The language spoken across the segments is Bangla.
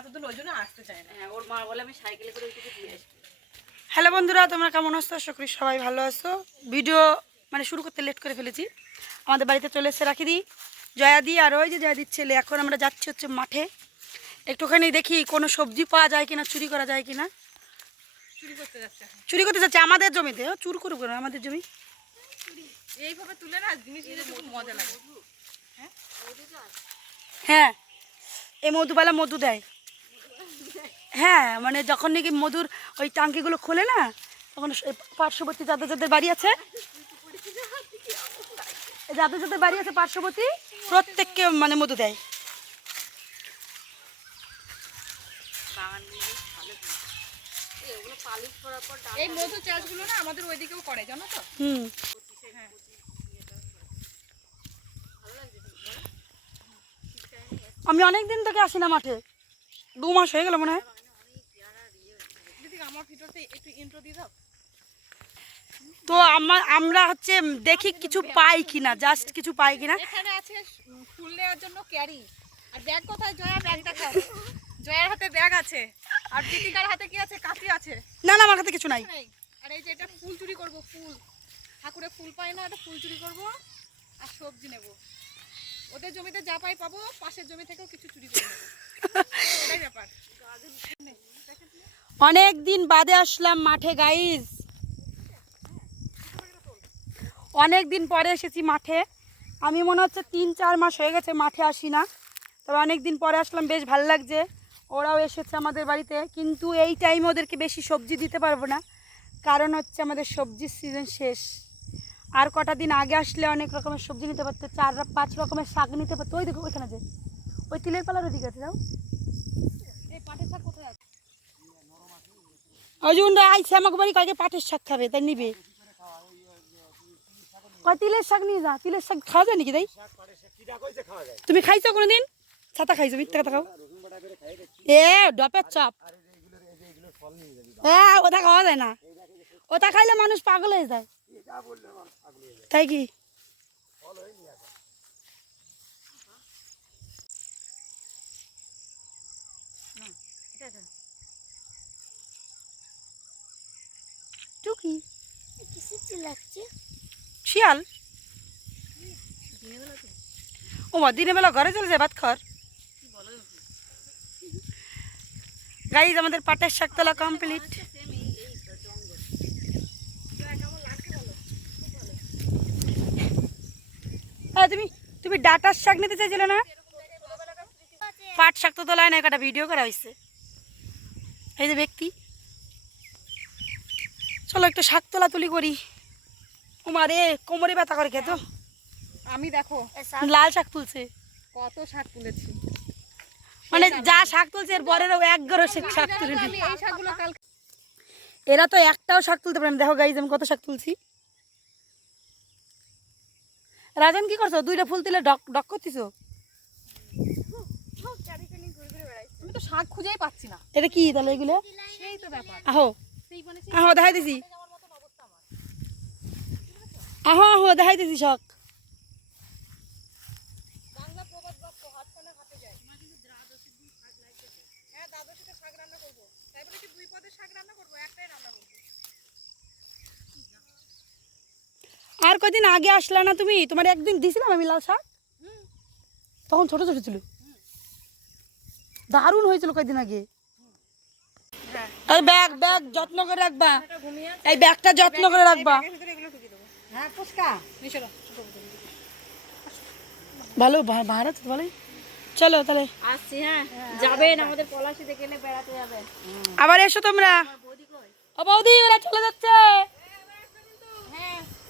এতদূর ওই জন্য আসতে চায় না। হ্যাঁ ওর মা বলে আমি সাইকেলে করে ওইটুকু দিয়ে আসব। হ্যালো বন্ধুরা তোমরা কেমন আছো? আশা করি সবাই ভালো আছো। ভিডিও মানে শুরু করতে লেট করে ফেলেছি। আমাদের বাড়িতে চলে এসে রাখি দিই জয়া জয়াদি আর ওই যে জয়াদির ছেলে। এখন আমরা যাচ্ছি হচ্ছে মাঠে। একটুখানি দেখি কোনো সবজি পাওয়া যায় কিনা চুরি করা যায় কিনা। চুরি করতে যাচ্ছে চুরি করতে যাচ্ছে আমাদের জমিতে। ও, চুর করব না আমাদের জমি। এইভাবে তুলে না জিনিস মজা লাগে। হ্যাঁ এই মধুবালা মধু দেয়। হ্যাঁ মানে যখন নাকি মধুর ওই টাঙ্কিগুলো খোলে না তখন পার্শ্ববর্তী যাদের যাদের বাড়ি আছে এই যাদের যাদের বাড়ি আছে পার্শ্ববর্তী প্রত্যেককে মানে মধু দেয়। এই মধু চাষগুলো না আমাদের ওইদিকেও করে জানো তো? হুম। আমি অনেক দিন থেকে আসি না মাঠে দু মাস হয়ে গেল মনে হয়। আমার ভিডিওতে একটু ইন্ট্রো দিয়ে দাও। তো আমার আমরা হচ্ছে দেখি কিছু পাই কিনা জাস্ট কিছু পাই কিনা। এখানে আছে ফুল নেওয়ার জন্য ক্যারি। আর ব্যাগ কোথায়? জয়া ব্যাগ দেখাও জয়ার হাতে ব্যাগ আছে। আর দীপিকার হাতে কি আছে? কাঁচি আছে। না না আমার কাছে কিছু নাই। আর এই যে এটা ফুল চুরি করব ফুল। ঠাকুরে ফুল পাই না এটা ফুল চুরি করব। আর সবজি নেব। ওদের জমিতে যা পাই পাবো, পাশের জমি থেকেও কিছু চুরি করে অনেক দিন বাদে আসলাম মাঠে গাইজ অনেক দিন পরে এসেছি মাঠে। আমি মনে হচ্ছে তিন, চার মাস হয়ে গেছে মাঠে আসি না। তবে অনেক দিন পরে আসলাম, বেশ ভালো লাগছে। ওরাও এসেছে আমাদের বাড়িতে। কিন্তু এই টাইমে ওদেরকে বেশি সবজি দিতে পারব না। কারণ হচ্ছে আমাদের সবজির সিজন শেষ। আর কটা দিন আগে আসলে অনেক রকমের সবজি নিতে পারতো, চার পাঁচ রকমের শাক নিতে পারতো। ওই দেখো ওইখানে যে, ওই তিলের পালার ওদিকে আছে, যাও। ওই জন্য আইসে আমাকে বাড়ি কয়েকে পাটের শাক খাবে, তাই নিবে। কয়, তিলের শাক নিয়ে যা, তিলের শাক খাওয়া যায় নাকি তাই? তুমি খাইছো কোনোদিন? ছাতা খাইছো, মিথ্যা কথা খাও এ, ডপের চাপ। হ্যাঁ ওটা খাওয়া যায় না। ওটা খাইলে মানুষ পাগল হয়ে যায়। তাই কি টুকি শিয়াল ও মা দিনের বেলা ঘরে চলে যায় ভাত খাওয়ার গাইজ আমাদের পাটের শাক তোলা কমপ্লিট তুমি তুমি ডাটার শাক নিতে চাইছিলে না? পাট শাক তো তোলায় না একটা ভিডিও করা হয়েছে এই যে ব্যক্তি। চলো একটা শাক তোলা তুলি করি কোমরে ব্যথা করে খেতো আমি দেখো লাল শাক তুলছে। কত শাক তুলেছি। মানে যা শাক তুলছে এর বরেরও এক গরো শাক তুলে এরা তো একটাও শাক তুলতে পারে দেখো গাইজ আমি কত শাক তুলছি। রাজন কি করছ? দুইটা ফুল তুলে ডক ডক করতেছো? আমি তো শাক খুঁজেই পাচ্ছি না। এটা কি তাহলে এগুলো? সেই তো ব্যাপার। আহো। মানে আহো দেখাই দিছি। আহো আহো দেখাই দিছি শাক বাংলা প্রবাদ বাক্য হাত কানে হাতে যায় হ্যাঁ দাদার সাথে শাক রান্না করব তাই বলে কি দুই পদের শাক রান্না করব একটাই রান্না করব আর কদিন আগে আসলা না তুমি? তোমার একদিন দিছিলাম আমি লাল শাক। তখন ছোট ছোট ছিল। দারুণ হয়েছিল কয়েকদিন আগে। এই ব্যাগ ব্যাগ যত্ন করে রাখবা। এই ব্যাগটা যত্ন করে রাখবা। হ্যাঁ ভালো ভা- ভাড়া তো ভালোই। চলো তাহলে। আসছি হ্যাঁ। যাবেন আমাদের পলাশিতে গেলে বেড়াতে যাবেন আবার এসো তোমরা। ও বৌদি ওরা চলে যাচ্ছে। হ্যাঁ।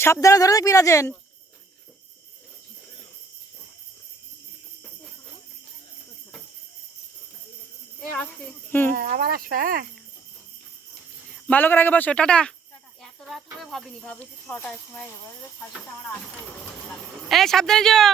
সাবধানে ধরে থাকবি রাজেন। হ্যাঁ? ভালো করে আগে বসো টাটা। এই সাবধানে যেও।